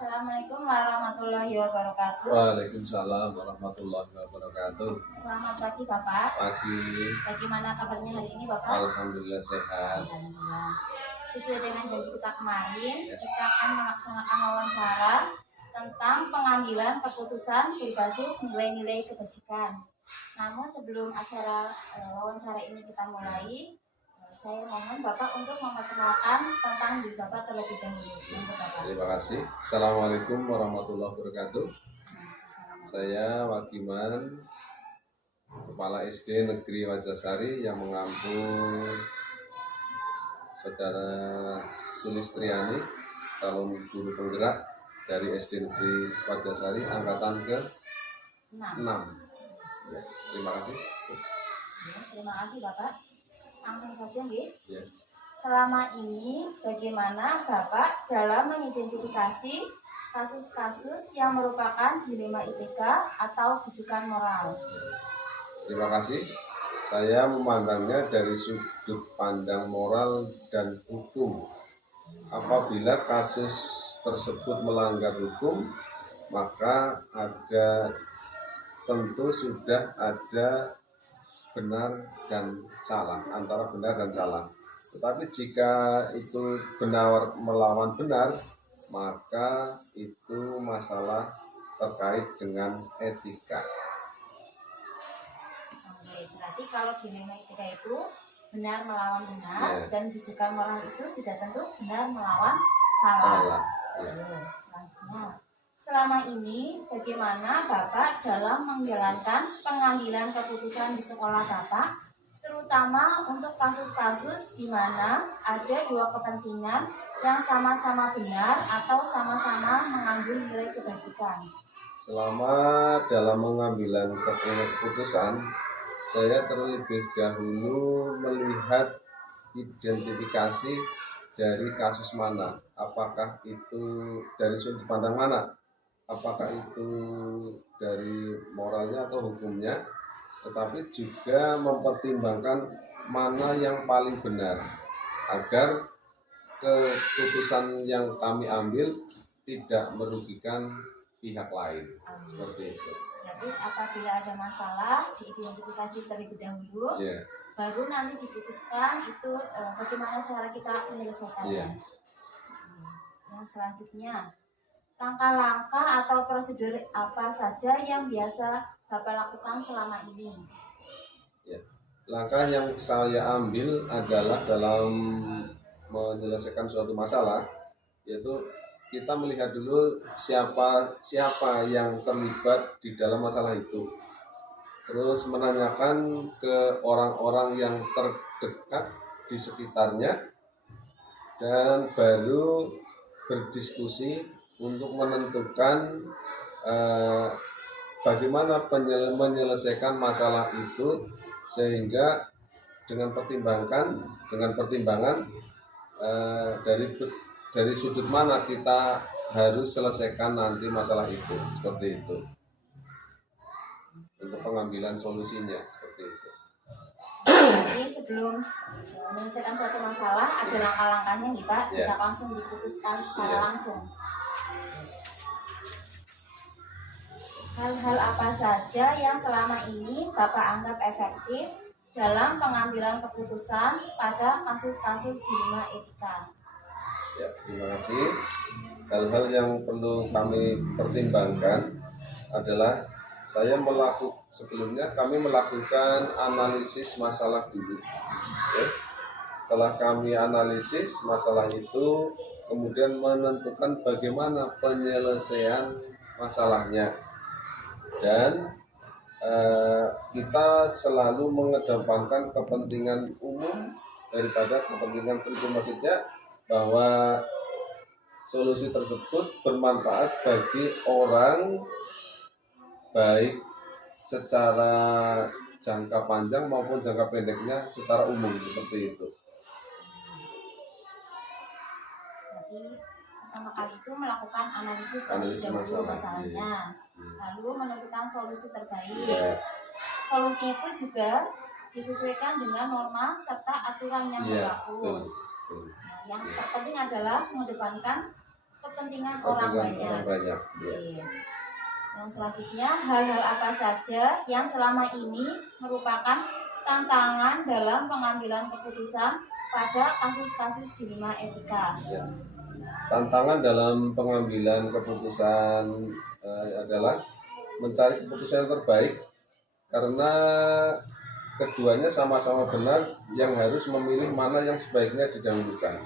Assalamualaikum warahmatullahi wabarakatuh. Waalaikumsalam warahmatullahi wabarakatuh. Selamat pagi Bapak. Pagi. Bagaimana kabarnya hari ini Bapak? Alhamdulillah sehat. Alhamdulillah. Sesuai dengan janji kita kemarin, kita akan melaksanakan wawancara tentang pengambilan keputusan berbasis nilai-nilai kebajikan. Namun sebelum acara wawancara ini kita mulai, saya mohon Bapak untuk memperkenalkan tentang diri Bapak terlebih dahulu. Terima kasih. Assalamualaikum warahmatullahi wabarakatuh. Saya Wagiman, Kepala SD Negeri Wajasari yang mengampung Saudara Sulistriani, calon guru penggerak dari SD Negeri Wajasari angkatan ke-6. Ya, terima kasih. Ya, terima kasih Bapak. Langsung saja nggih. Ya. Selama ini bagaimana Bapak dalam mengidentifikasi kasus-kasus yang merupakan dilema etika atau bujukan moral? Terima kasih. Saya memandangnya dari sudut pandang moral dan hukum. Apabila kasus tersebut melanggar hukum, maka tentu sudah ada benar dan salah, antara benar dan salah. Tetapi jika itu benar melawan benar, maka itu masalah terkait dengan etika. Oke, berarti kalau dilema etika itu benar melawan benar, dan bujukan moral itu sudah tentu benar melawan salah. Selanjutnya, selama ini bagaimana Bapak dalam menjalankan pengambilan keputusan di sekolah Bapak, terutama untuk kasus-kasus di mana ada dua kepentingan yang sama-sama benar atau sama-sama mengandung nilai kebajikan? Selama dalam pengambilan keputusan, saya terlebih dahulu melihat identifikasi dari kasus mana, apakah itu dari sudut pandang mana, apakah itu dari moralnya atau hukumnya, tetapi juga mempertimbangkan mana yang paling benar agar keputusan yang kami ambil tidak merugikan pihak lain. Seperti itu. Jadi apabila ada masalah diidentifikasi terlebih dahulu, baru nanti diputuskan itu bagaimana cara kita menyelesaikannya. Yang selanjutnya, langkah-langkah atau prosedur apa saja yang biasa Bapak lakukan selama ini? Ya. Langkah yang saya ambil adalah dalam menyelesaikan suatu masalah, yaitu kita melihat dulu siapa yang terlibat di dalam masalah itu. Terus menanyakan ke orang-orang yang terdekat di sekitarnya, dan baru berdiskusi untuk menentukan bagaimana menyelesaikan masalah itu, sehingga dengan pertimbangan dari sudut mana kita harus selesaikan nanti masalah itu, seperti itu. Untuk pengambilan solusinya seperti itu. Jadi sebelum menyelesaikan suatu masalah ada langkah-langkahnya nih Pak, tidak langsung diputuskan secara langsung. Hal-hal apa saja yang selama ini Bapak anggap efektif dalam pengambilan keputusan pada kasus-kasus dilema etika? Ya, terima kasih. Hal-hal yang perlu kami pertimbangkan adalah sebelumnya kami melakukan analisis masalah dulu. Setelah kami analisis masalah itu, kemudian menentukan bagaimana penyelesaian masalahnya. Dan kita selalu mengedepankan kepentingan umum daripada kepentingan pribadi, maksudnya bahwa solusi tersebut bermanfaat bagi orang, baik secara jangka panjang maupun jangka pendeknya secara umum, seperti itu. Jadi pertama kali itu melakukan analisis masalahnya, lalu menentukan solusi terbaik. Solusi itu juga disesuaikan dengan norma serta aturan yang berlaku. Yang terpenting adalah mengedepankan kepentingan orang banyak. Orang banyak. Ya. Iya. Yang selanjutnya, hal-hal apa saja yang selama ini merupakan tantangan dalam pengambilan keputusan pada kasus-kasus dilema etika. Ya. Tantangan dalam pengambilan keputusan adalah mencari keputusan yang terbaik, karena keduanya sama-sama benar, yang harus memilih mana yang sebaiknya didahulukan.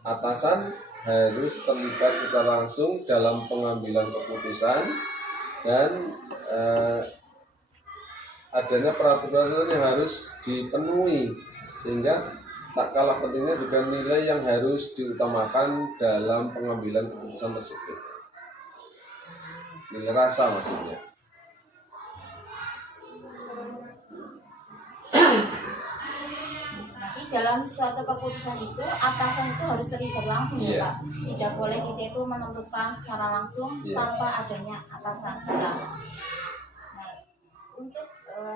Atasan harus terlibat secara langsung dalam pengambilan keputusan, dan adanya peraturan yang harus dipenuhi, sehingga tak kalah pentingnya juga nilai yang harus diutamakan dalam pengambilan keputusan tersebut. Nilai rasa maksudnya. Nanti dalam suatu keputusan itu atasan itu harus terlibat langsung ya Pak. Tidak boleh kita itu menentukan secara langsung tanpa adanya atasan kita. Nah, untuk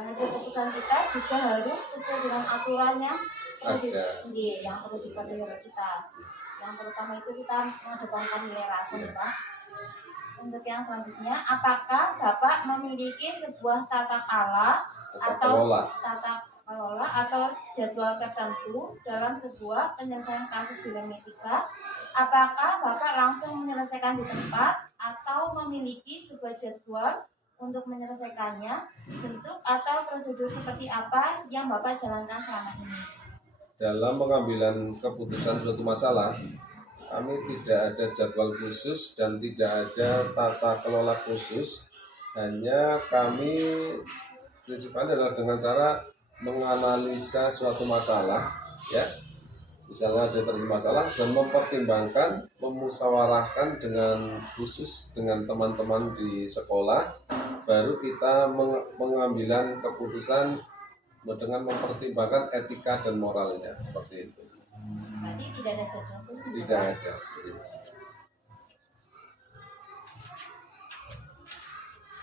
hasil keputusan kita juga harus sesuai dengan aturannya yang perlu dipatuhi oleh kita. Yang terutama itu kita mengedepankan nilai rasa ya Pak. Untuk yang selanjutnya, apakah Bapak memiliki sebuah tata kelola atau jadwal tertentu dalam sebuah penyelesaian kasus dilema etika? Apakah Bapak langsung menyelesaikan di tempat atau memiliki sebuah jadwal untuk menyelesaikannya? Bentuk atau prosedur seperti apa yang Bapak jalankan selama ini? Dalam pengambilan keputusan suatu masalah, kami tidak ada jadwal khusus dan tidak ada tata kelola khusus. Hanya kami prinsipnya adalah dengan cara menganalisa suatu masalah, ya. Misalnya ada terjadi masalah dan mempertimbangkan, memusyawarahkan dengan khusus dengan teman-teman di sekolah, baru kita mengambilan keputusan dengan mempertimbangkan etika dan moralnya, seperti itu. Berarti tidak ada jadwal khusus. Tidak ada.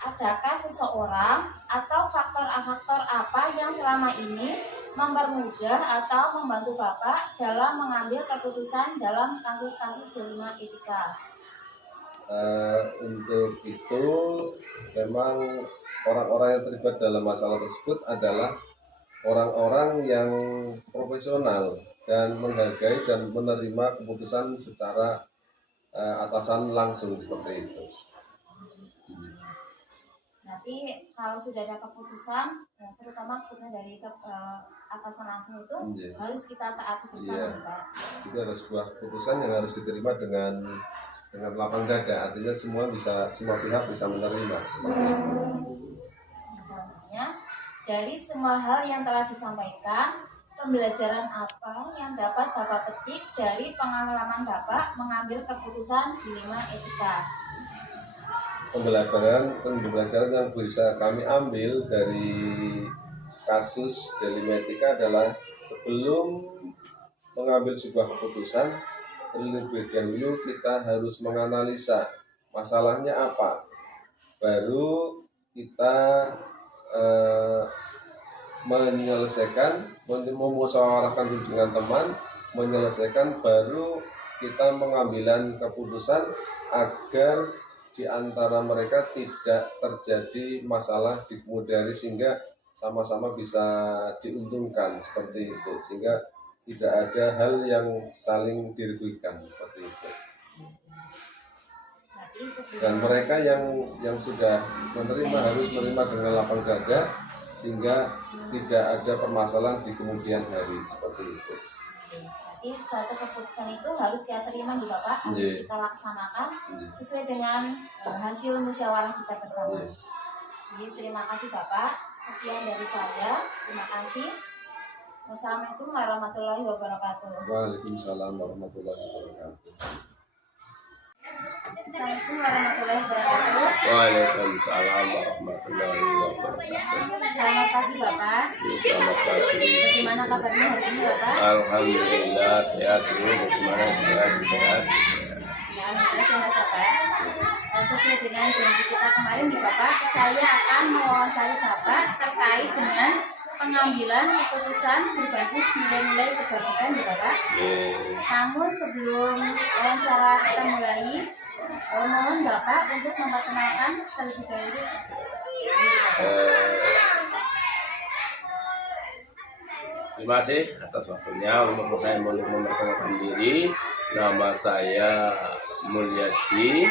Adakah seseorang atau faktor-faktor apa yang selama ini mempermudah atau membantu Bapak dalam mengambil keputusan dalam kasus-kasus dilema etika? Untuk itu memang orang-orang yang terlibat dalam masalah tersebut adalah orang-orang yang profesional dan menghargai dan menerima keputusan secara atasan langsung, seperti itu. Berarti kalau sudah ada keputusan, terutama keputusan dari atasan langsung itu harus kita taati bersama, Pak. Itu ada sebuah keputusan yang harus diterima dengan lapang dada, artinya semua pihak bisa menerima, seperti itu. Selanjutnya, dari semua hal yang telah disampaikan, pembelajaran apa yang dapat Bapak petik dari pengalaman Bapak mengambil keputusan dilema etika? Pembelajaran yang bisa kami ambil dari kasus dilema etika adalah sebelum mengambil sebuah keputusan, terlebih dahulu kita harus menganalisa masalahnya apa, baru kita menyelesaikan, memusyawarahkan dengan teman, menyelesaikan, baru kita mengambilan keputusan agar di antara mereka tidak terjadi masalah di kemudian hari, sehingga sama-sama bisa diuntungkan, seperti itu, sehingga tidak ada hal yang saling dirugikan, seperti itu. Dan mereka yang sudah menerima harus menerima dengan lapang dada, sehingga tidak ada permasalahan di kemudian hari, seperti itu. Jadi suatu keputusan itu harus kita terima di Bapak, harus kita laksanakan sesuai dengan hasil musyawarah kita bersama. Jadi terima kasih Bapak. Sekian dari saya. Terima kasih. Wassalamualaikum warahmatullahi wabarakatuh. Waalaikumsalam warahmatullahi wabarakatuh. Assalamualaikum warahmatullahi wabarakatuh. Waalaikumsalam warahmatullahi wabarakatuh. Selamat pagi Bapak. Selamat pagi. Bagaimana kabarnya hari ini Bapak? Alhamdulillah sehat Bu. Bagaimana sehat? Ya, alhamdulillah sehat Bapak. Sesuai dengan janji kita kemarin nih Bapak, saya akan mewawancari Bapak terkait dengan pengambilan keputusan berbasis nilai-nilai kebajikan ya Bapak. Namun sebelum wawancara kita mulai, mohon Bapak untuk memperkenalkan terlebih dahulu. Terima kasih atas waktunya untuk saya memperkenalkan diri. Nama saya Mulyadi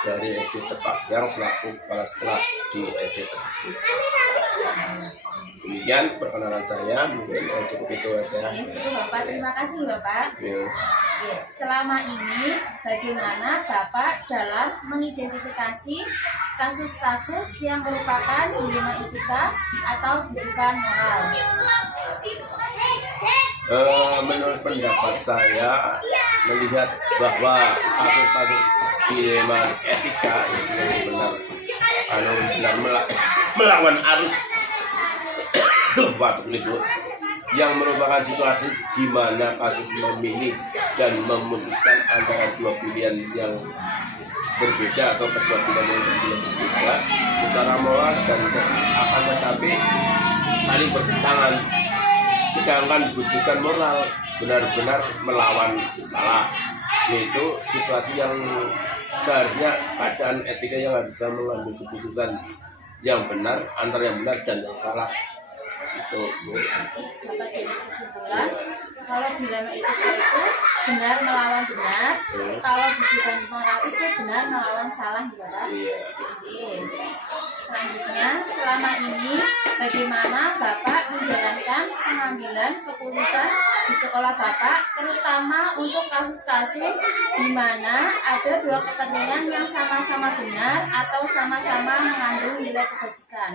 dari SD Tepakyang selaku kepala sekolah di SD tersebut. Demikian perkenalan saya, mungkin cukup itu aja. Cukup Bapak, terima kasih Bapak. Ya, selama ini bagaimana Bapak dalam mengidentifikasi kasus-kasus yang merupakan dilema etika atau rujukan moral? Menurut pendapat saya, melihat bahwa kasus-kasus dilema etika yang benar melawan arus waktu itu, yang merupakan situasi di mana kasus memilih dan memutuskan antara dua pilihan yang berbeda atau kedua pilihan yang berbeda secara moral dan akan tetapi saling bertentangan, sedangkan rujukan moral benar-benar melawan salah, yaitu situasi yang seharusnya keadaan etika yang harus mengambil keputusan yang benar antara yang benar dan yang salah. Itu dapat jadi kesimpulan kalau dilema etika itu benar melawan benar, kalau rujukan moral itu benar melawan salah gitu Pak. Oke. Selanjutnya, selama ini bagaimana Bapak menjalankan pengambilan keputusan di sekolah Bapak, terutama untuk kasus-kasus di mana ada dua kepentingan yang sama-sama benar atau sama-sama mengandung nilai kebajikan?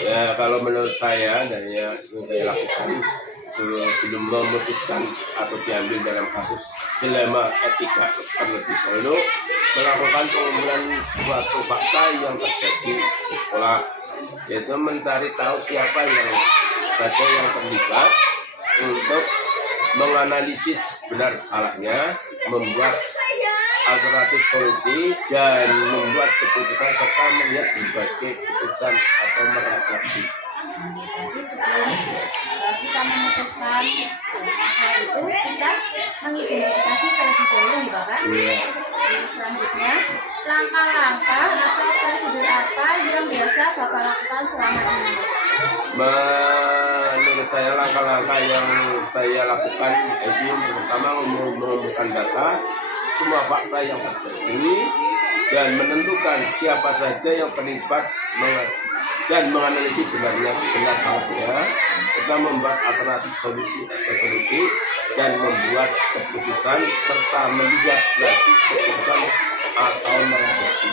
Ya, kalau menurut saya dari yang saya lakukan sebelum memutuskan atau diambil dalam kasus dilema etika terlebih dahulu melakukan pengumpulan suatu fakta yang terjadi di sekolah, yaitu mencari tahu siapa yang saja yang terlibat untuk menganalisis benar salahnya, membuat alternatif solusi dan membuat keputusan serta melihat berbagai keputusan atau merefleksi. Jadi sebelum kita memutuskan masalah itu, kita mengidentifikasi terlebih dahulu nih Bapak. Selanjutnya, langkah-langkah atau prosedur apa yang biasa Bapak lakukan selama ini? Menurut saya langkah-langkah yang saya lakukan itu yang pertama mengumpulkan data semua fakta yang terjadi dan menentukan siapa saja yang terlibat dan menganalisis benar salahnya, serta membuat alternatif solusi dan membuat keputusan serta melihat lagi keputusan atau merefleksi.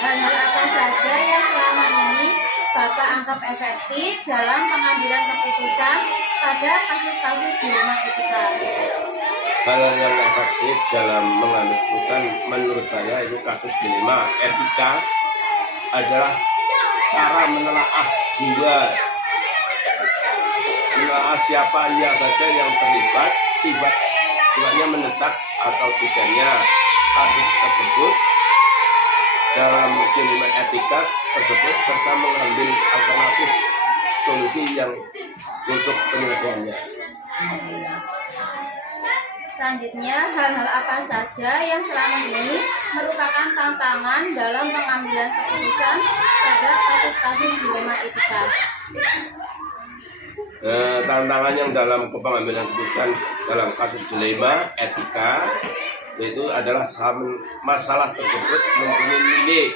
Hal-hal apa saja yang selama ini Bapak anggap efektif dalam pengambilan keputusan pada kasus-kasus dilema etika? Hal yang efektif dalam mengambil keputusan menurut saya itu kasus dilema etika adalah cara menelaah jiwa, menelaah siapa saja yang terlibat, sifatnya mendesak atau tidaknya kasus tersebut dalam dilema etika tersebut, serta mengambil alternatif solusi yang untuk penyelesaiannya. Selanjutnya, hal-hal apa saja yang selama ini merupakan tantangan dalam pengambilan keputusan pada kasus-kasus dilema etika? Tantangan yang dalam pengambilan keputusan dalam kasus dilema etika yaitu adalah masalah tersebut mempunyai nilai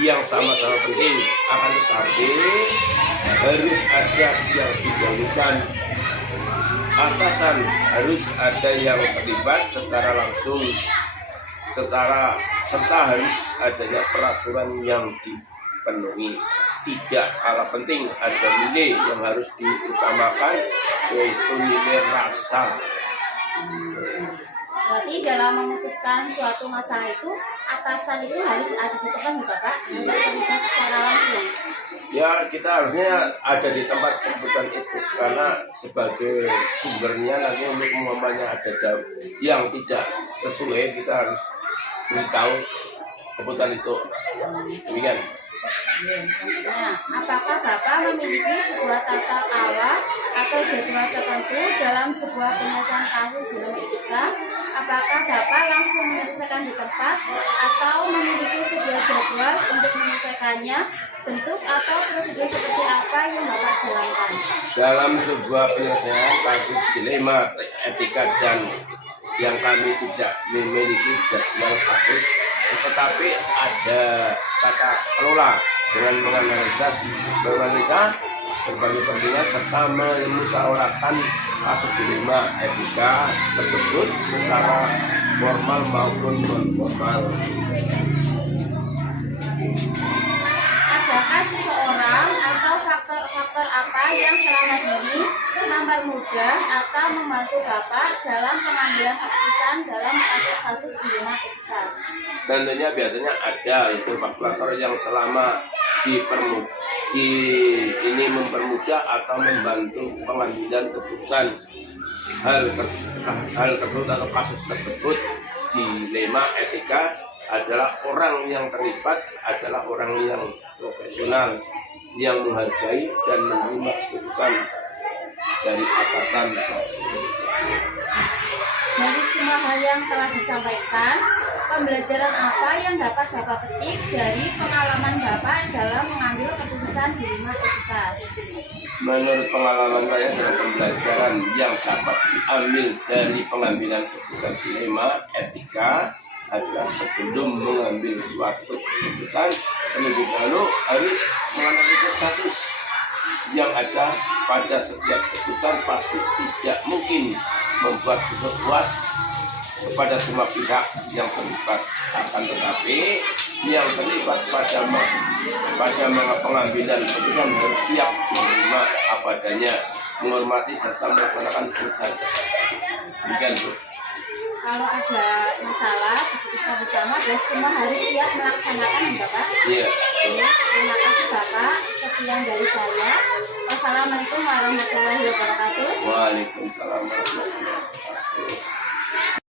yang sama-sama penting, akan tetapi harus ada yang didahulukan. Atasan harus ada yang terlibat secara langsung, serta harus adanya peraturan yang dipenuhi. Tidak kalah penting ada nilai yang harus diutamakan, yaitu nilai rasa. Berarti dalam memutuskan suatu masalah itu, atasan itu harus ada di tempat Bapak, harus terlibat secara langsung. Ya, kita harusnya ada di tempat keputusan itu, karena sebagai sumbernya nanti untuk umpamanya ada jawab yang tidak sesuai, kita harus beritahu keputusan itu. Demikian. Nah, apakah Bapak memiliki sebuah tata ala atau jadwal tertentu dalam sebuah penyelesaian kasus dalam etika? Apakah Bapak langsung menyelesaikan di tempat atau memiliki sebuah jadwal untuk menyelesaikannya? Bentuk atau prosedur seperti apa yang Bapak jalankan? Dalam sebuah penyelesaian kasus dilema etika dan yang kami tidak memiliki jadwal kasus, tetapi ada tata kelola dengan menganalisa berbagai kepentingan serta memusyawarahkan kasus dilema etika tersebut secara formal maupun non formal. Adakah seseorang atau faktor-faktor apa yang selama ini mempermudah atau membantu Bapak dalam pengambilan keputusan dalam kasus-kasus dilema etika? Tentunya biasanya ada itu faktor yang selama ini mempermudah atau membantu pengambilan keputusan hal tersebut atau kasus tersebut. Dilema etika adalah orang yang terlibat adalah orang yang profesional yang menghargai dan menerima keputusan dari atasan. Dari semua hal yang telah disampaikan, pembelajaran apa yang dapat Bapak petik dari pengalaman Bapak dalam mengambil keputusan dilema etika? Menurut pengalaman saya dalam pembelajaran yang dapat diambil dari pengambilan keputusan dilema etika adalah sebelum mengambil suatu keputusan terlebih dahulu harus menganalisis kasus yang ada pada setiap keputusan. Pasti tidak mungkin membuat puas kepada semua pihak yang terlibat, akan tetapi yang terlibat pada pengambilan keputusan harus siap menerima apa adanya, menghormati serta melaksanakan keputusan. Demikian, Bu. Kalau ada masalah diputuskan bersama dan semua harus siap melaksanakan, Bapak. Iya. Terima kasih Bapak. Sekian dari saya. Wassalamualaikum warahmatullahi wabarakatuh. Waalaikumsalam warahmatullahi wabarakatuh.